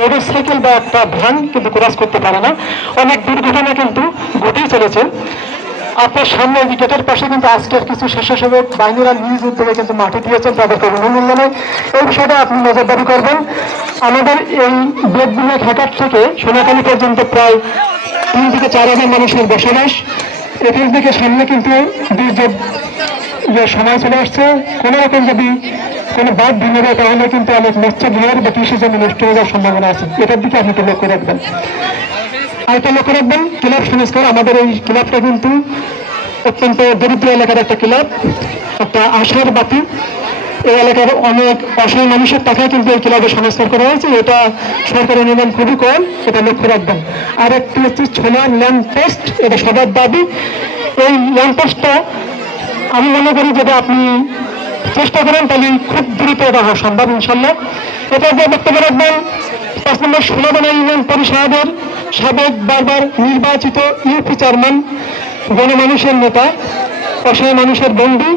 Motorcycle বা একটা van কিন্তু ক্রস করতে পারে না। অনেক দুর্ঘটনা কিন্তু ঘটেই চলেছে। আপনার সামনে এই গেটের পাশে কিন্তু আজকের কিছু স্বেচ্ছাসেবক বাহিনীরা নিজ উদ্যোগে কিন্তু মাটি দিয়েছেন, তাদেরকে অভিনন্দন জানাই। এই বিষয়টা আপনি নজরদারি করবেন। আমাদের এই বেদবিনা ঘাটার থেকে সোনাখালী পর্যন্ত প্রায় 3 থেকে 4 হাজার মানুষের বসবাস। এখান থেকে সামনে কিন্তু সময় চলে আসছে, কোনো রকম যদি কোনো বাদ ভেঙে যায় তাহলে কিন্তু অনেক মৎস্য বিহার বা কৃষি জমি নষ্ট হয়ে যাওয়ার সম্ভাবনা আছে। এটার দিকে আপনি একটু লক্ষ্য রাখবেন। আরেকটা লক্ষ্য রাখবেন, ক্লাব সংস্কার। আমাদের এই ক্লাবটা কিন্তু অত্যন্ত দরিদ্র এলাকার একটা ক্লাব, একটা আশার বাতি। এই এলাকার অনেক অসহায় মানুষের টাকায় কিন্তু এই ক্লাবে সংস্কার করা হয়েছে। এটা সরকারি অনুদান খুবই কম, এটা লক্ষ্য রাখবেন। আর একটি হচ্ছে ছোলা ল্যাম্প পোস্ট, এটা সবার দাবি। এই ল্যাম্প পোস্টটা আমি মনে করি যদি আপনি চেষ্টা করেন তাহলে খুব দ্রুত এটা হওয়া সম্ভব ইনশাল্লাহ। এটা যে বক্তব্য রাখবেন 5 নম্বর ষোলবানা ইউনিয়ন পরিষদের সাবেক বারবার নির্বাচিত ইউপি চেয়ারম্যান, গণমানুষের নেতা, অসহায় মানুষের বন্ধু